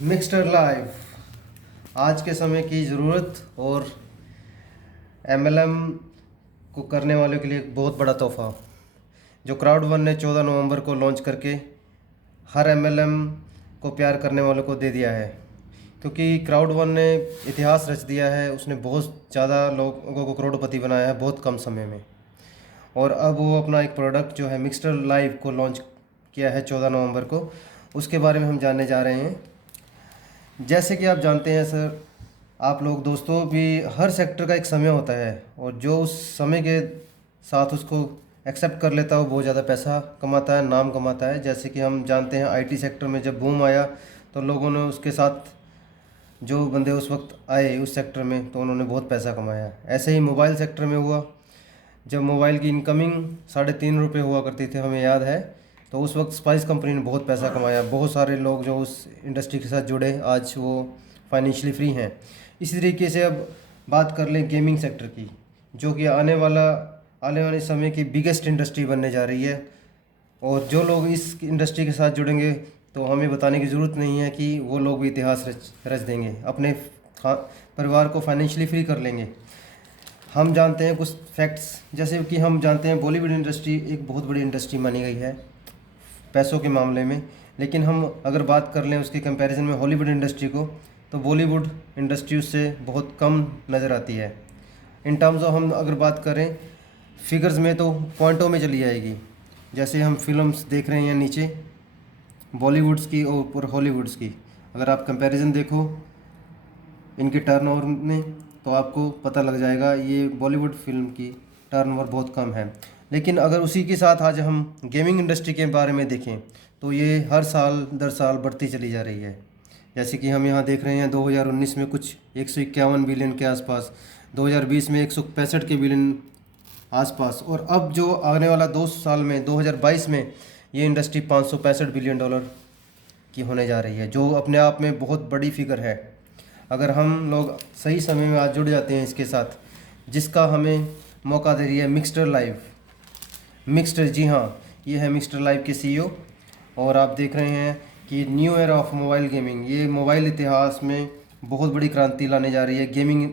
मिक्सटर live आज के समय की ज़रूरत और एमएलएम को करने वालों के लिए एक बहुत बड़ा तोहफ़ा जो क्राउड वन ने 14 नवंबर को लॉन्च करके हर एमएलएम को प्यार करने वालों को दे दिया है। क्योंकि क्राउड वन ने इतिहास रच दिया है, उसने बहुत ज़्यादा लोगों को करोड़पति बनाया है बहुत कम समय में। और अब वो अपना एक प्रोडक्ट जो है मिक्सटर लाइव को लॉन्च किया है 14 नवंबर को, उसके बारे में हम जानने जा रहे हैं। जैसे कि आप जानते हैं सर, आप लोग दोस्तों भी, हर सेक्टर का एक समय होता है और जो उस समय के साथ उसको एक्सेप्ट कर लेता है वो बहुत ज़्यादा पैसा कमाता है, नाम कमाता है। जैसे कि हम जानते हैं आईटी सेक्टर में जब बूम आया तो लोगों ने उसके साथ, जो बंदे उस वक्त आए उस सेक्टर में, तो उन्होंने बहुत पैसा कमाया। ऐसे ही मोबाइल सेक्टर में हुआ, जब मोबाइल की इनकमिंग 3.5 रुपये हुआ करती थी, हमें याद है, तो उस वक्त स्पाइस कंपनी ने बहुत पैसा कमाया। बहुत सारे लोग जो उस इंडस्ट्री के साथ जुड़े आज वो फाइनेंशियली फ्री हैं। इसी तरीके से अब बात कर लें गेमिंग सेक्टर की, जो कि आने वाले समय की बिगेस्ट इंडस्ट्री बनने जा रही है। और जो लोग इस इंडस्ट्री के साथ जुड़ेंगे तो हमें बताने की ज़रूरत नहीं है कि वो लोग भी इतिहास रच देंगे, अपने परिवार को फाइनेंशियली फ्री कर लेंगे। हम जानते हैं कुछ फैक्ट्स, जैसे कि हम जानते हैं बॉलीवुड इंडस्ट्री एक बहुत बड़ी इंडस्ट्री मानी गई है पैसों के मामले में। लेकिन हम अगर बात कर लें उसके कंपैरिजन में हॉलीवुड इंडस्ट्री को, तो बॉलीवुड इंडस्ट्री उससे बहुत कम नज़र आती है। इन टर्म्स ऑफ हम अगर बात करें फिगर्स में तो पॉइंटों में चली जाएगी। जैसे हम फिल्म्स देख रहे हैं नीचे, बॉलीवुड्स की और हॉलीवुड्स की, अगर आप कंपैरिजन देखो इनके टर्नओवर में तो आपको पता लग जाएगा ये बॉलीवुड फिल्म की टर्नओवर बहुत कम है। लेकिन अगर उसी के साथ आज हम गेमिंग इंडस्ट्री के बारे में देखें तो ये हर साल दर साल बढ़ती चली जा रही है। जैसे कि हम यहाँ देख रहे हैं 2019 में कुछ 151 बिलियन के आसपास, 2020 में 165 के बिलियन आसपास, और अब जो आने वाला 2 साल में 2022 में ये इंडस्ट्री 565 बिलियन डॉलर की होने जा रही है, जो अपने आप में बहुत बड़ी फिगर है। अगर हम लोग सही समय में आज जुड़ जाते हैं इसके साथ, जिसका हमें मौका दे रही है मिक्सटर लाइव। मिक्सटर, जी हाँ, ये है मिक्सटर लाइव के सीईओ। और आप देख रहे हैं कि new era of mobile gaming, ये मोबाइल इतिहास में बहुत बड़ी क्रांति लाने जा रही है। गेमिंग,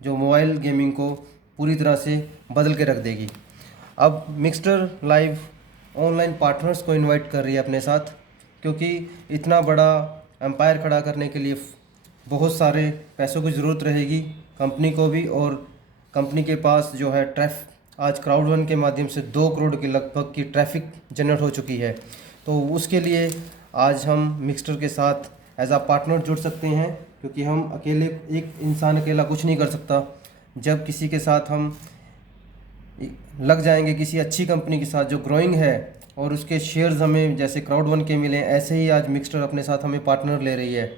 जो मोबाइल गेमिंग को पूरी तरह से बदल के रख देगी। अब मिक्सटर लाइव ऑनलाइन पार्टनर्स को इनवाइट कर रही है अपने साथ, क्योंकि इतना बड़ा एम्पायर खड़ा करने के लिए बहुत सारे पैसों की ज़रूरत रहेगी कंपनी को भी। और कंपनी के पास जो है आज क्राउड वन के माध्यम से 2 करोड़ के लगभग की ट्रैफिक जनरेट हो चुकी है। तो उसके लिए आज हम मिक्सटर के साथ एज आ पार्टनर जुड़ सकते हैं, क्योंकि हम अकेले, एक इंसान अकेला कुछ नहीं कर सकता। जब किसी के साथ हम लग जाएंगे, किसी अच्छी कंपनी के साथ जो ग्रोइंग है, और उसके शेयर्स हमें जैसे क्राउड वन के मिले, ऐसे ही आज मिक्सटर अपने साथ हमें पार्टनर ले रही है।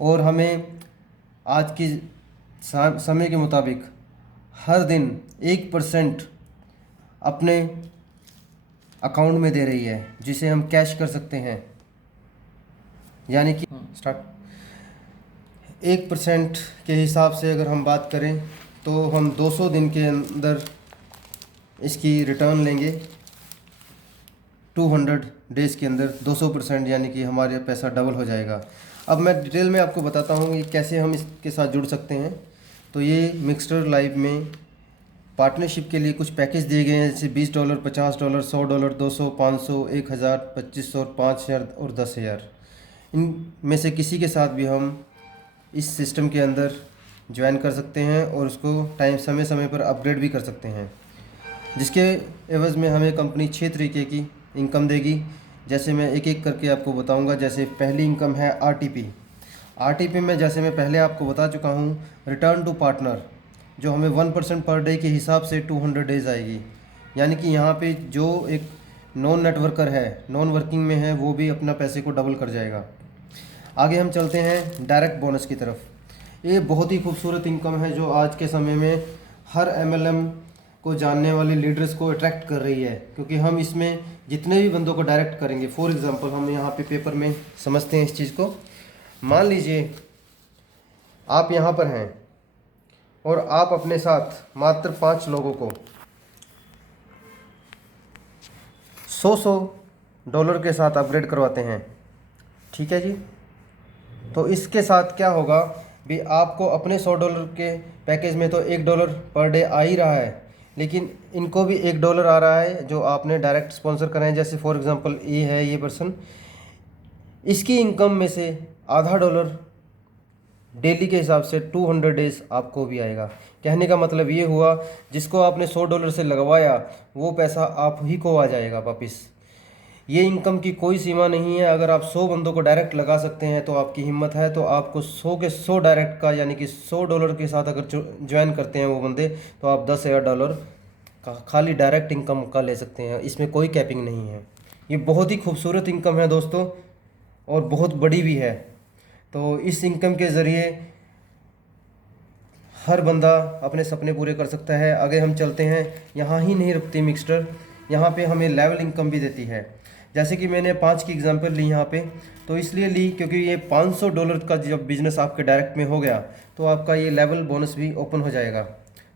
और हमें आज की समय के मुताबिक हर दिन 1% अपने अकाउंट में दे रही है, जिसे हम कैश कर सकते हैं। यानी कि 1% के हिसाब से अगर हम बात करें तो हम 200 दिन के अंदर इसकी रिटर्न लेंगे। 200 डेज़ के अंदर 200%, यानी कि हमारे पैसा डबल हो जाएगा। अब मैं डिटेल में आपको बताता हूँ कि कैसे हम इसके साथ जुड़ सकते हैं। तो ये मिक्सटर लाइव में पार्टनरशिप के लिए कुछ पैकेज दिए गए हैं, जैसे $20, $50, $100, 200, 500, 1000, 2500, 5000 और 10,000। इनमें से किसी के साथ भी हम इस सिस्टम के अंदर ज्वाइन कर सकते हैं और उसको समय समय पर अपग्रेड भी कर सकते हैं, जिसके एवज़ में हमें कंपनी 6 तरीके की इनकम देगी। जैसे मैं एक एक करके आपको बताऊंगा। जैसे पहली इनकम है आरटीपी। आरटीपी में, जैसे मैं पहले आपको बता चुका हूँ, रिटर्न टू पार्टनर, जो हमें 1% पर डे के हिसाब से 200 डेज़ आएगी। यानी कि यहाँ पे जो एक नॉन नेटवर्कर है, नॉन वर्किंग में है, वो भी अपना पैसे को डबल कर जाएगा। आगे हम चलते हैं डायरेक्ट बोनस की तरफ। ये बहुत ही खूबसूरत इनकम है जो आज के समय में हर एमएलएम को जानने वाले लीडर्स को अट्रैक्ट कर रही है, क्योंकि हम इसमें जितने भी बंदों को डायरेक्ट करेंगे, फॉर एग्जांपल हम यहाँ पे पेपर में समझते हैं इस चीज़ को। मान लीजिए आप यहाँ पर हैं और आप अपने साथ मात्र 5 लोगों को $100 के साथ अपग्रेड करवाते हैं। ठीक है जी। तो इसके साथ क्या होगा भी, आपको अपने $100 के पैकेज में तो $1 पर डे आ ही रहा है, लेकिन इनको भी $1 आ रहा है जो आपने डायरेक्ट स्पॉन्सर करें। जैसे फॉर एग्जांपल ये है, ये पर्सन, इसकी इनकम में से आधा डॉलर डेली के हिसाब से 200 डेज आपको भी आएगा। कहने का मतलब ये हुआ, जिसको आपने $100 से लगवाया वो पैसा आप ही को आ जाएगा वापस। ये इनकम की कोई सीमा नहीं है। अगर आप 100 बंदों को डायरेक्ट लगा सकते हैं तो आपकी हिम्मत है, तो आपको 100 के 100 डायरेक्ट का, यानी कि $100 के साथ अगर ज्वाइन करते हैं वो बंदे, तो आप $10,000 का खाली डायरेक्ट इनकम का ले सकते हैं। इसमें कोई कैपिंग नहीं है। ये बहुत ही खूबसूरत इनकम है दोस्तों, और बहुत बड़ी भी है। तो इस इनकम के ज़रिए हर बंदा अपने सपने पूरे कर सकता है। आगे हम चलते हैं। यहाँ ही नहीं रुकती मिक्सटर, यहाँ पे हमें लेवल इनकम भी देती है। जैसे कि मैंने 5 की एग्जांपल ली यहाँ पे, तो इसलिए ली क्योंकि ये $500 का जब बिज़नेस आपके डायरेक्ट में हो गया तो आपका ये लेवल बोनस भी ओपन हो जाएगा,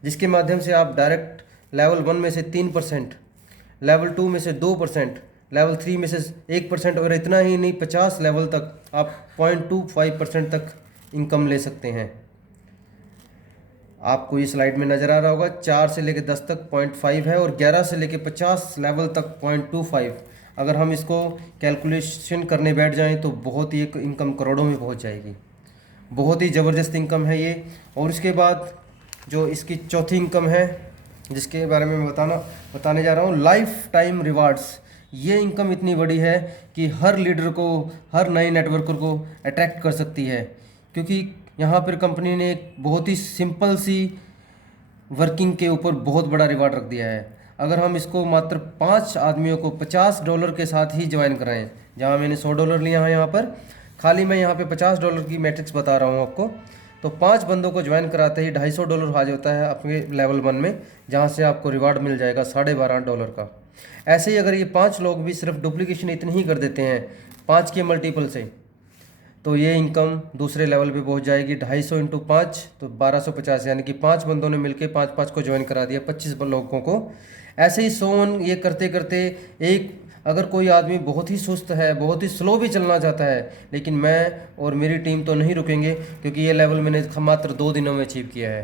जिसके माध्यम से आप डायरेक्ट लेवल 1 में से 3%, लेवल 2 में से 2%, लेवल 3 में से 1%, और इतना ही नहीं 50 लेवल तक आप 0.25% तक इनकम ले सकते हैं। आपको ये स्लाइड में नज़र आ रहा होगा, 4 से लेकर 10 तक 0.5 है, और 11 से लेकर 50 लेवल तक 0.25। अगर हम इसको कैलकुलेशन करने बैठ जाएं तो बहुत ही एक इनकम करोड़ों में पहुंच जाएगी। बहुत ही ज़बरदस्त इनकम है ये। और इसके बाद जो इसकी चौथी इनकम है, जिसके बारे में मैं बताने जा रहा हूँ, लाइफ टाइम रिवार्ड्स। ये इनकम इतनी बड़ी है कि हर लीडर को, हर नए नेटवर्कर को अट्रैक्ट कर सकती है, क्योंकि यहाँ पर कंपनी ने एक बहुत ही सिंपल सी वर्किंग के ऊपर बहुत बड़ा रिवार्ड रख दिया है। अगर हम इसको मात्र 5 आदमियों को $50 के साथ ही ज्वाइन कराएं, जहाँ मैंने $100 लिया है, यहाँ पर खाली मैं यहाँ पे $50 की मैट्रिक्स बता रहा हूँ आपको, तो 5 बंदों को ज्वाइन कराते ही $250 आ जाता है अपने लेवल 1 में, जहाँ से आपको रिवार्ड मिल जाएगा $12.5 का। ऐसे ही अगर ये 5 लोग भी सिर्फ डुप्लीकेशन इतनी ही कर देते हैं 5 के मल्टीपल से, तो ये इनकम दूसरे लेवल पे पहुंच जाएगी। 250 इंटू 5 तो 1250, यानी कि 5 बंदों ने मिलकर 5-5 को ज्वाइन करा दिया, 25 लोगों को। ऐसे ही सोन ये करते करते एक, अगर कोई आदमी बहुत ही सुस्त है, बहुत ही स्लो भी चलना चाहता है, लेकिन मैं और मेरी टीम तो नहीं रुकेंगे, क्योंकि ये लेवल मैंने मात्र 2 दिनों में अचीव किया है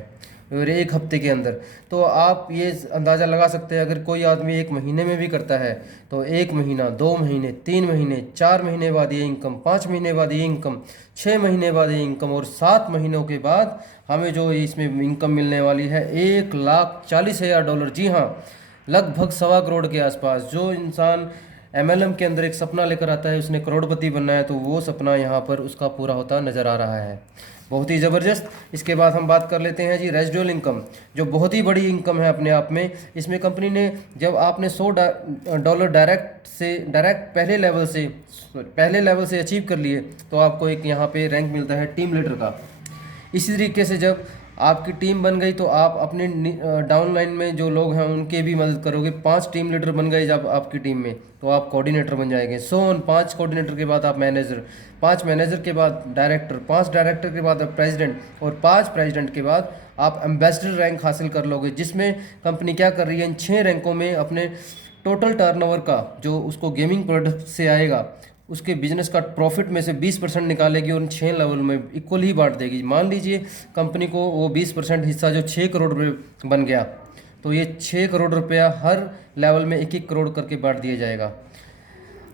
और 1 हफ्ते के अंदर। तो आप ये अंदाज़ा लगा सकते हैं, अगर कोई आदमी 1 महीने में भी करता है तो 1 महीना, 2 महीने, 3 महीने, 4 महीने बाद ये इनकम, 5 महीने बाद ये इनकम, 6 महीने बाद ये इनकम, और 7 महीनों के बाद हमें जो इसमें इनकम मिलने वाली है $1,40,000। जी हाँ, लगभग 1.25 करोड़ के आसपास। जो इंसान MLM के अंदर एक सपना लेकर आता है, उसने करोड़पति बनना है, तो वो सपना यहाँ पर उसका पूरा होता नज़र आ रहा है। बहुत ही ज़बरदस्त। इसके बाद हम बात कर लेते हैं जी रेजिडुअल इनकम, जो बहुत ही बड़ी इनकम है अपने आप में। इसमें कंपनी ने, जब आपने $100 डायरेक्ट पहले लेवल से अचीव कर लिए, तो आपको एक यहाँ पे रैंक मिलता है टीम लीडर का। इसी तरीके से जब आपकी टीम बन गई तो आप अपने डाउनलाइन में जो लोग हैं उनके भी मदद करोगे। 5 टीम लीडर बन गए जब आपकी टीम में, तो आप कोऑर्डिनेटर बन जाएंगे। 5 कोऑर्डिनेटर के बाद आप मैनेजर, 5 मैनेजर के बाद डायरेक्टर, 5 डायरेक्टर के बाद आप प्रेसिडेंट, और 5 प्रेसिडेंट के बाद आप एम्बेसडर रैंक हासिल कर लोगे, जिसमें कंपनी क्या कर रही है, इन 6 रैंकों में अपने टोटल टर्नओवर का जो उसको गेमिंग प्रोडक्ट से आएगा, उसके बिजनेस का प्रॉफिट में से 20% निकालेगी और 6 लेवल में इक्वल ही बांट देगी। मान लीजिए कंपनी को वो 20% हिस्सा जो 6 करोड़ रुपये बन गया, तो ये 6 करोड़ रुपया हर लेवल में 1-1 करोड़ करके बांट दिया जाएगा।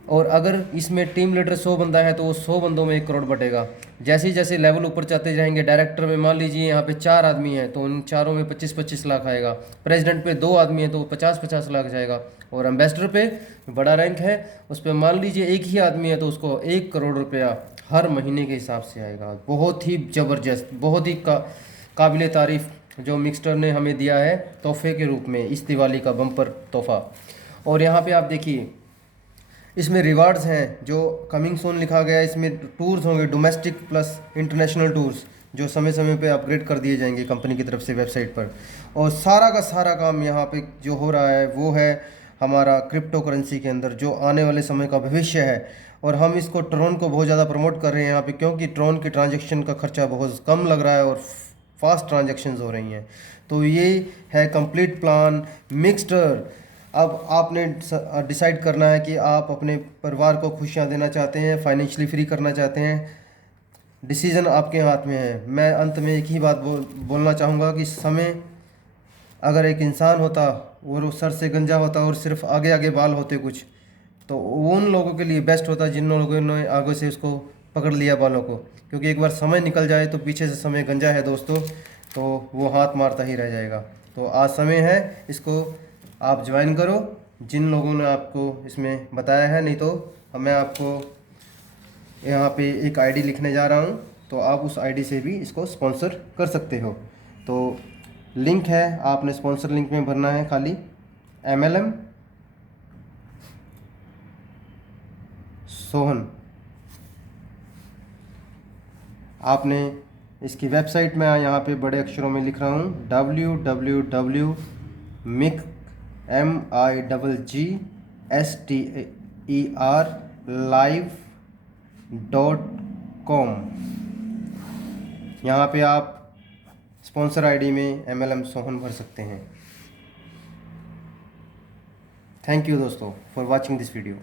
और अगर इसमें टीम लीडर 100 बंदा है तो वो 100 बंदों में 1 करोड़ बटेगा। जैसे जैसे लेवल ऊपर जाते जाएंगे, डायरेक्टर में मान लीजिए यहाँ पे 4 आदमी हैं तो उन चारों में 25-25 लाख आएगा। प्रेसिडेंट पे 2 आदमी हैं तो 50-50 लाख जाएगा। और एम्बेसडर पे बड़ा रैंक है, उस पर मान लीजिए 1 ही आदमी है तो उसको 1 करोड़ रुपया हर महीने के हिसाब से आएगा। बहुत ही ज़बरदस्त, बहुत ही काबिल तारीफ़ जो मिक्सटर ने हमें दिया है तोहफे के रूप में, इस दिवाली का बम्पर तोहफ़ा। और यहाँ पे आप देखिए इसमें रिवार्ड्स हैं जो कमिंग सून लिखा गया है। इसमें टूर्स होंगे, डोमेस्टिक प्लस इंटरनेशनल टूर्स, जो समय समय पे अपग्रेड कर दिए जाएंगे कंपनी की तरफ से वेबसाइट पर। और सारा का सारा काम यहाँ पे जो हो रहा है वो है हमारा क्रिप्टो करेंसी के अंदर, जो आने वाले समय का भविष्य है। और हम इसको ट्रोन को बहुत ज़्यादा प्रमोट कर रहे हैं यहाँ पे, क्योंकि ट्रोन की ट्रांजेक्शन का खर्चा बहुत कम लग रहा है और फास्ट ट्रांजेक्शन्स हो रही हैं। तो ये है कंप्लीट प्लान मिक्सटर। अब आपने डिसाइड करना है कि आप अपने परिवार को खुशियाँ देना चाहते हैं, फाइनेंशियली फ्री करना चाहते हैं, डिसीज़न आपके हाथ में है। मैं अंत में एक ही बात बोलना चाहूँगा कि समय, अगर एक इंसान होता और वो सर से गंजा होता और सिर्फ आगे आगे बाल होते कुछ, तो उन लोगों के लिए बेस्ट होता जिन लोगों ने आगे से उसको पकड़ लिया बालों को। क्योंकि एक बार समय निकल जाए तो पीछे से समय गंजा है दोस्तों, तो वो हाथ मारता ही रह जाएगा। तो आज समय है, इसको आप ज्वाइन करो जिन लोगों ने आपको इसमें बताया है। नहीं तो मैं आपको यहाँ पे एक आईडी लिखने जा रहा हूँ, तो आप उस आईडी से भी इसको स्पॉन्सर कर सकते हो। तो लिंक है, आपने स्पॉन्सर लिंक में भरना है खाली MLM सोहन। आपने इसकी वेबसाइट में यहाँ पे बड़े अक्षरों में लिख रहा हूँ www.migster.live.com। यहाँ पे आप स्पॉन्सर आईडी में MLM सोहन भर सकते हैं। थैंक यू दोस्तों फॉर वॉचिंग दिस वीडियो।